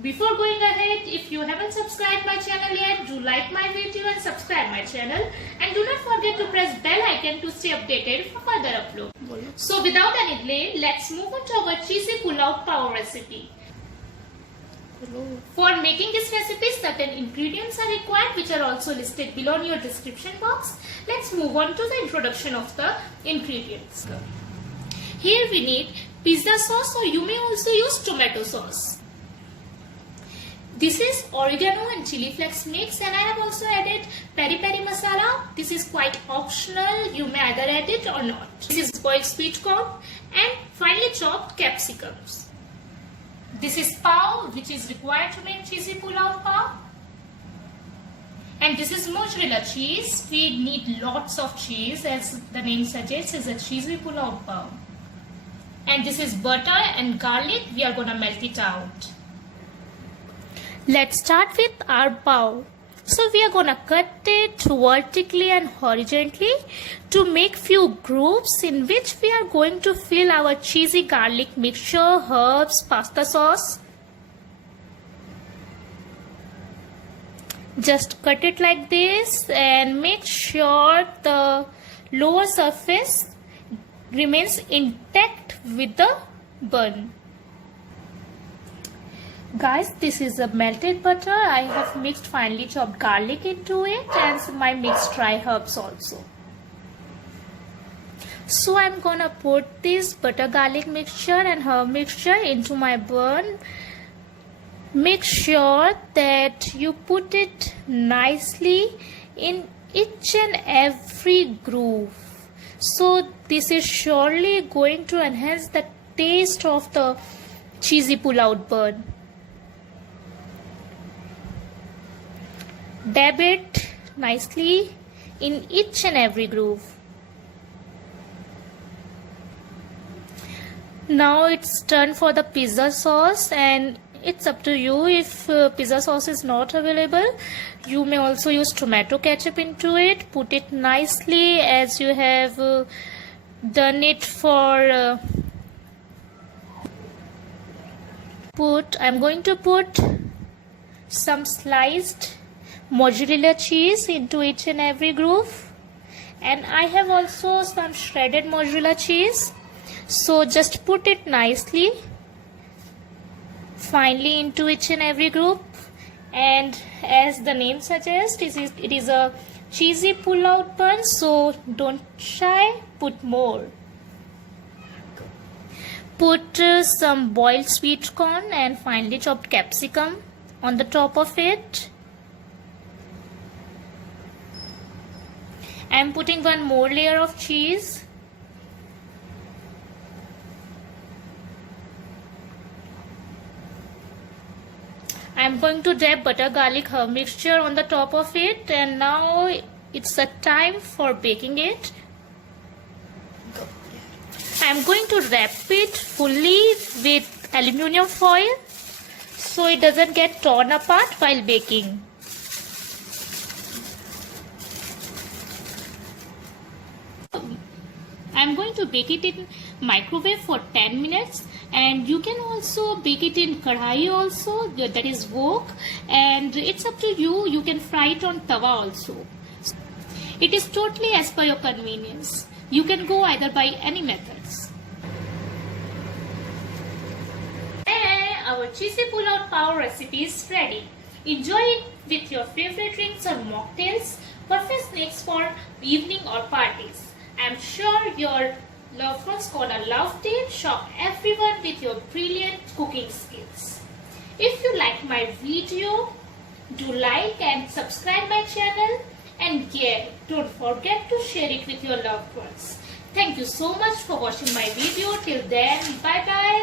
Before going ahead, if you haven't subscribed my channel yet, do like my video and subscribe my channel, and do not forget to press bell icon to stay updated for further upload. So without any delay, let's move on to our cheesy pulao pav recipe. For making this recipe, certain ingredients are required which are also listed below in your description box. Let's move on to the introduction of the ingredients. Here we need pizza sauce, or you may also use tomato sauce. This is oregano and chili flakes mix, and I have also added peri peri masala. This is quite optional, you may either add it or not. This is boiled sweet corn and finely chopped capsicums. This is pav, which is required to make cheesy pulao pav. And this is mozzarella cheese. We need lots of cheese, as the name suggests, is a cheesy pulao pav. And this is butter and garlic. We are gonna melt it out. Let's start with our pav. So we are gonna cut it vertically and horizontally to make few grooves in which we are going to fill our cheesy garlic mixture, herbs, pasta sauce. Just cut it like this and make sure the lower surface remains intact with the bun. Guys, this is a melted butter. I have mixed finely chopped garlic into it and my mixed dry herbs also. So I'm gonna put this butter garlic mixture and herb mixture into my bun. Make sure that you put it nicely in each and every groove. So this is surely going to enhance the taste of the cheesy pulao bun. Dab it nicely in each and every groove. Now it's turn for the pizza sauce, and it's up to you. If pizza sauce is not available, you may also use tomato ketchup into it. Put it nicely as you have done it for I'm going to put some sliced mozzarella cheese into each and every groove, and I have also some shredded mozzarella cheese. So just put it nicely finely into each and every groove, and as the name suggests, it is a cheesy pulao bun, so don't shy, put more. Put some boiled sweet corn and finely chopped capsicum on the top of it. I am putting one more layer of cheese. I am going to dab butter garlic herb mixture on the top of it, and now it's the time for baking it. I am going to wrap it fully with aluminium foil so it doesn't get torn apart while baking. I'm going to bake it in microwave for 10 minutes, and you can also bake it in kadhai also, that is wok, and it's up to you. You can fry it on tawa also. It is totally as per your convenience. You can go either by any methods. And our cheesy pulao pav recipe is ready. Enjoy it with your favorite drinks or mocktails, perfect snacks for evening or parties. I'm sure your loved ones gonna love it. Shock everyone with your brilliant cooking skills. If you like my video, do like and subscribe my channel, and yeah, don't forget to share it with your loved ones. Thank you so much for watching my video. Till then, bye bye.